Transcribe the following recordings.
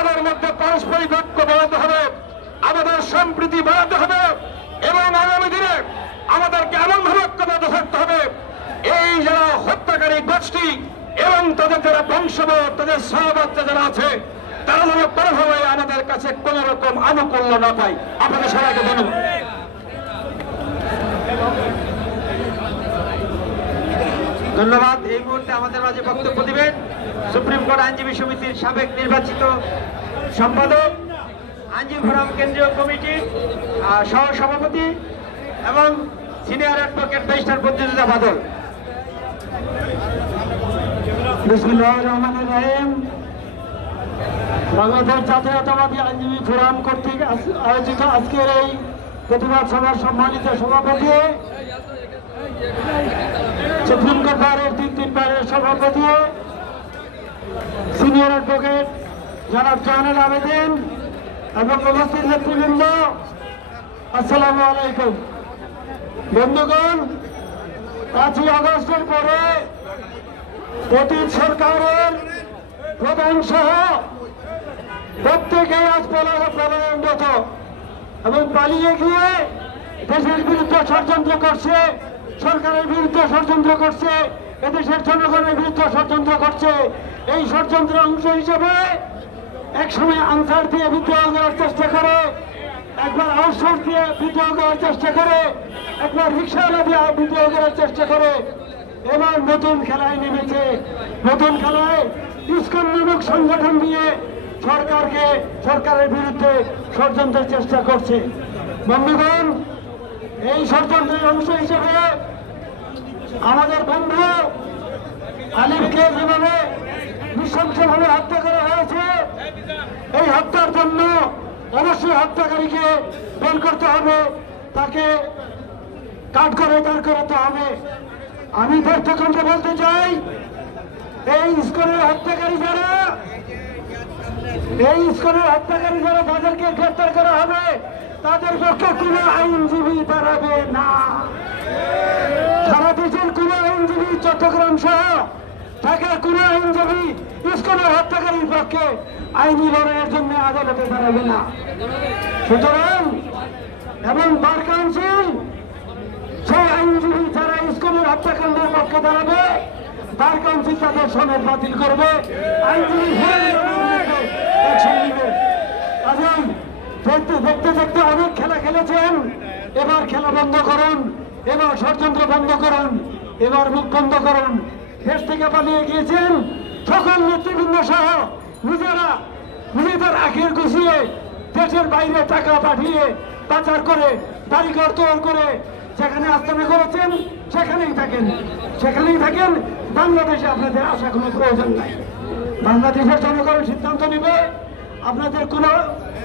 আমাদের মধ্যে পারস্পরিক ঐক্য বাড়াতে হবে, আমাদের সম্প্রীতি বাড়াতে হবে এবং আগামী দিনে আমাদেরকে এমনভাবে ঐক্যবদ্ধ থাকতে হবে এই যারা হত্যাকারী গোষ্ঠী এবং তাদের যারা বংশধর, তাদের সহবার্তা যারা আছে, তারা যেন কোনোভাবে আমাদের কাছে কোন রকম আনুকূল্য না পায়। আপনাদের সবাইকে ধন্যবাদ। ধন্যবাদ। এই মুহূর্তে আমাদের মাঝে বক্তব্য দিবেন সুপ্রিম কোর্ট আইনজীবী সমিতির সাবেক নির্বাচিত সম্পাদক, আইনজীবী ফোরাম কেন্দ্রীয় কমিটির সহ সভাপতি এবং সিনিয়র অ্যাডভোকেট ব্যারিস্টার বদরুদ্দোজা বাদল। বিসমিল্লাহির রহমানির রহিম। বাংলাদেশ জাতীয়তাবাদী আইনজীবী ফোরাম কর্তৃক আয়োজিত আজকের এই প্রতিবাদ সভার সম্মানিত সভাপতি, সুপ্রিম কোর্ট বারের 3 বারের সভাপতি, সিনিয়র অ্যাডভোকেট জনাব জাহানুল আবেদিন এবং উপস্থিত নেতৃবৃন্দ, আসসালামু আলাইকুম। বন্ধুগণ, 5ই আগস্টের পরে অতীত সরকারের প্রধান সহ প্রত্যেকেই আজ পলায়নরত এবং পালিয়ে গিয়ে দেশের বিরুদ্ধে ষড়যন্ত্র করছে, সরকারের বিরুদ্ধে ষড়যন্ত্র করছে, এদেশের জনগণের বিরুদ্ধে ষড়যন্ত্র করছে। এই ষড়যন্ত্রের অংশ হিসেবে একসময় আনসার দিয়ে বিদ্রোহ করার চেষ্টা করে, একবার আউটসোর্স দিয়ে বিদ্রোহ করার চেষ্টা করে, একবার রিক্সাওয়ালা দিয়ে বিদ্রোহ করার চেষ্টা করে। এবার নতুন খেলায় নেমেছে। নতুন খেলায় ইসকন নামক সংগঠন দিয়ে সরকারের বিরুদ্ধে ষড়যন্ত্রের চেষ্টা করছে। বন্ধুগণ, এই ষড়যন্ত্রের অংশ হিসেবে আমাদের বন্ধু আলিমকে যেভাবে নৃশংসভাবে হত্যা করা হয়েছে, এই হত্যার জন্য অবশ্যই হত্যাকারীকে বের করতে হবে, তাকে কাঠগড়ে দাঁড় করাতে হবে। আমি তথ্যখণ্ডে বলতে চাই, এই ইসকনের হত্যাকারী যারা তাদেরকে গ্রেপ্তার করা হবে, তাদের পক্ষে কোনো আইনজীবী দাঁড়াবে না। সারা দেশের কোনো আইনজীবী, চট্টগ্রাম সহ ঢাকার কোনো আইনজীবী ইসকনের হত্যাকারীর পক্ষে আইনি লড়াইয়ের জন্য আদালতে দাঁড়াবে না। সুতরাং এবং বার কাউন্সিল সেই আইনজীবী যারা ইসকনের হত্যাকাণ্ডের পক্ষে দাঁড়াবে, বার কাউন্সিল তাদের সনদ বাতিল করবে, আইনজীবী অ্যাকশন নেবে। কাজেই দেখতে দেখতে অনেক খেলা খেলেছেন, এবার খেলা বন্ধ করুন, এবার ষড়যন্ত্র বন্ধ করুন, এবার মুখ বন্ধ করুন। দেশ থেকে পালিয়ে গিয়েছেন সকল নেতৃবৃন্দ সহ নিজেদের আখের গুছিয়ে দেশের বাইরে টাকা পাঠিয়ে পাচার করে বাড়িঘর তৈরি করে যেখানে আস্তানা করেছেন সেখানেই থাকেন। বাংলাদেশে আপনাদের আসা কোনো প্রয়োজন নাই। বাংলাদেশের জনগণ সিদ্ধান্ত নেবে। আপনাদের কোনো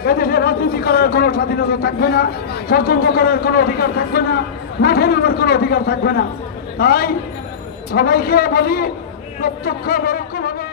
এদেশে রাজনীতি করার কোনো স্বাধীনতা থাকবে না, ষড়যন্ত্র করার কোনো অধিকার থাকবে না, মাঠে নামার কোনো অধিকার থাকবে না। তাই সবাইকে বলি, প্রত্যক্ষ পরোক্ষভাবে